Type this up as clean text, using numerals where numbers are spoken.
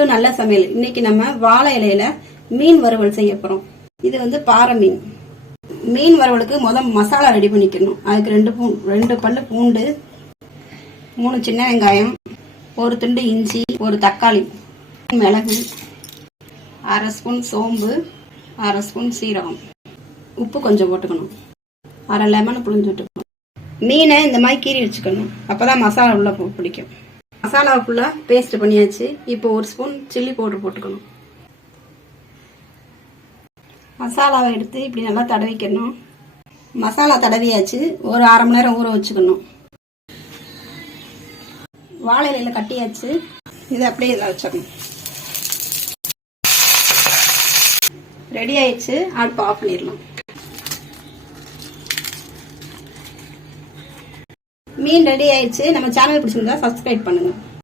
Welcome to நல்ல சமையல். இன்னைக்கு நம்ம வாழை இலையில மீன் வறுவல் செய்ய போறோம். இது வந்து பாறை மீன். மீன் வறுவலுக்கு மசாலா ரெடி பண்ணிக்கணும். அதுக்கு ரெண்டு பல்லு பூண்டு, 3 சின்ன வெங்காயம், ஒரு துண்டு இஞ்சி, ஒரு தக்காளி, மிளகு, 1/2 ஸ்பூன் சோம்பு, 1/2 ஸ்பூன் சீரகம், உப்பு கொஞ்சம் போட்டுக்கணும், 1/2 லெமன் புளிஞ்சு விட்டுக்கணும். மீனை இந்த மாதிரி கீறி வச்சுக்கணும். அப்பதான் மசாலா உள்ள பிடிக்கும். மசாலா ஃபுல்லாக பேஸ்ட் பண்ணியாச்சு. இப்போ 1 ஸ்பூன் சில்லி பவுடர் போட்டுக்கணும். மசாலாவை எடுத்து இப்படி நல்லா தடவிக்கணும். மசாலா தடவியாச்சு. ஒரு 1/2 மணி நேரம் ஊற வச்சுக்கணும். வாழை இலையில கட்டியாச்சு. இதை அப்படியே இதில் வச்சிடணும். ரெடி ஆயிடுச்சு. அடுப்பு ஆஃப் பண்ணிடலாம். மீன் ரெடி ஆயிடுச்சு. நம்ம சேனல் பிடிச்சிருந்தா சப்ஸ்கிரைப் பண்ணுங்க.